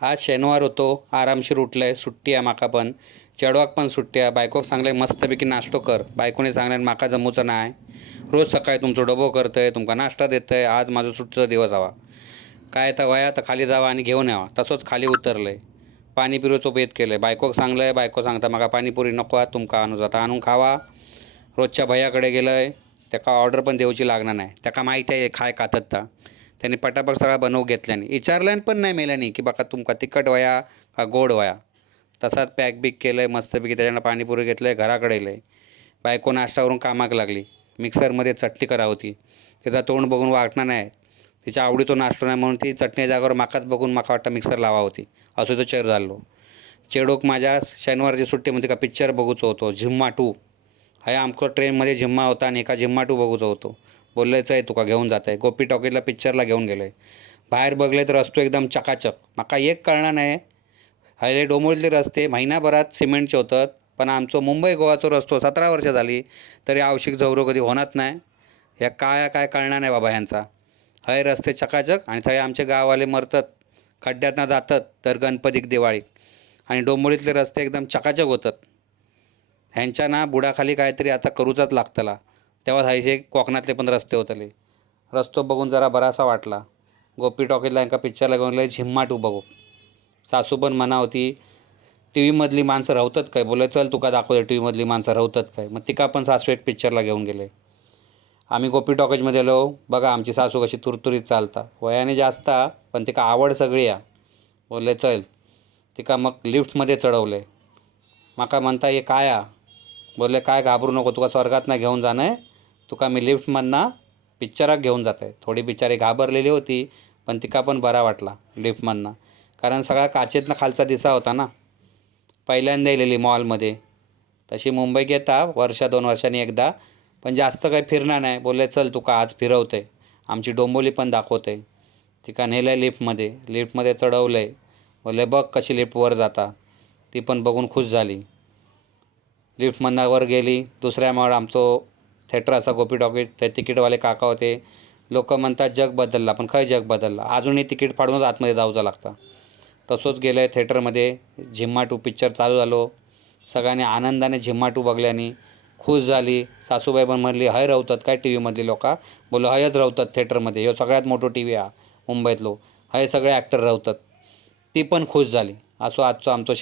आज शनिवार होतो, आरामशीर उठलंय, सुट्टी आहे माका पण. चेडवाक पण सुट्टी आहे. बायकोक सांगलंय मस्तपैकी नाश्तो कर. बायकोने सांगल्यान माका जमूचं नाही. रोज सकाळी तुमचो डबो करतंय, तुमका नाश्ता देतंय. आज माझा सुट्टीचा दिवस हवा. काय तर वया तर खाली जावा आणि घेऊन यावा. तसंच खाली उतरलंय. पाणीपुरीचो बेत केलंय. बायकोक सांगलंय, बायको सांगता माका पाणीपुरी नको आहे, तुमका आणू जाता आणून खावा. रोजच्या भैयाकडे गेलंय. त्याका ऑर्डर पण देऊची लागणार नाही. त्याका माहिती आहे खाय खातात ता. त्यांनी पटापट सगळा बनवून घेतल्याने विचारल्यान पण नाही मेल्यानी की बाका तुमका तिखट वया का गोड वया. तसाच पॅक बिक केलंय मस्तपैकी. त्याच्यानं पाणीपुरी घेतलंय, घराकडे येलंय. बायको नाश्तावरून कामाक लागली. मिक्सरमध्ये चटणी करा होती. तिचा तोंड बघून वाटणार नाही. तिच्या आवडीचा नाश्ता नाही म्हणून ती चटणी जागेवर माकाच बघून माका वाटतं मिक्सर लावा होती. असं तो चेर झालो. चेडूक माझ्या शनिवारची सुट्टीमध्ये का पिक्चर बघूचो होतो, झिम्मा 2. हाय आमको ट्रेनमध्ये झिम्मा होता आणि एका झिम्मा 2 बघूचो होतो. बोललेच आहे तुका घेऊन जात आहे. गोपी टॉकीजला पिक्चरला घेऊन गेले. बाहेर बघले तर रस्तो एकदम चकाचक. माका एक कळणार नाही. हायले डोंबिवलीतले रस्ते महिनाभरात सिमेंटचे होतात, पण आमचो मुंबई गोवाचो रस्तो 17 वर्ष झाली तरी आवशिक जवरो कधी होणार नाही. ह्या काय कळणार नाही बाबा ह्यांचा. हय रस्ते चकाचक आणि थंय आमचे गाववाले मरतात, खड्ड्यातनं जातात तर गणपतीक दिवाळीक. आणि डोंबिवलीतले रस्ते एकदम चकाचक होतात. ह्यांच्या ना बुडाखाली काहीतरी आता करूचाच लागतला. तेव्हा हायसे कोकणातले पण रस्ते होतले. रस्तो बघून जरा बरासा वाटला. गोपी टॉकीजला एका पिक्चरला घेऊन गेले, झिम्मा 2 बघू. सासू पण म्हणा होती टी व्हीमधली माणसं राहतात काय. बोले चल तुका दाखवते टी व्हीमधली माणसं राहतात काय. मग तिका पण सासू एक पिक्चरला घेऊन गेले. आम्ही गोपी टॉकीजमध्ये आलो. बघा आमची सासू कशी तुरतुरीत चालता. वयाने जास्त पण तिका आवड सगळी आहे. बोलले चल. तिका मग लिफ्टमध्ये चढवले. माका म्हणता हे काय आहे. बोलले काय घाबरू नको, तुका स्वर्गात नाही घेऊन जाणं आहे. तुका मी लिफ्टमधनं पिक्चराक घेऊन जात आहे. थोडी बिचारी घाबरलेली होती, पण तिका पण बरा वाटला लिफ्टमधनं. कारण सगळा काचेतनं खालचा दिसा होता ना. पहिल्यांदा येलेली मॉलमध्ये. तशी मुंबईत येता वर्ष 2 वर्षांनी एकदा, पण जास्त काही फिरणार नाही. बोलले चल तुका आज फिरवते, आमची डोंबिवली पण दाखवते. तिका नेलं आहे लिफ्टमध्ये. लिफ्टमध्ये चढवलं आहे. बोलले बघ कशी लिफ्ट वर जाता. ती पण बघून खुश झाली. लिफ्टमधनं वर गेली. दुसऱ्या माळ्यावर आमचो थिएटर असा गोपी टॉकीज. ते तिकीटवाले काका होते. लोक म्हणतात जग बदलला, पण खय जग बदलला. अजूनही तिकीट फाडूनच आतमध्ये जाऊचं लागतं. तसंच गेलं आहे थिएटरमध्ये. झिम्मा 2 पिक्चर चालू झालो. सगळ्यांनी आनंदाने झिम्मा 2 बघल्यानी खुश झाली. सासूबाई पण म्हणली हय राहतात काय टी व्हीमधली लोका. बोललो हयच राहतात थिएटरमध्ये, ह्यो सगळ्यात मोठो टी व्ही हा मुंबईतलो. हय सगळे ॲक्टर राहतात. ती पण खुश झाली. असो आजचो आमचो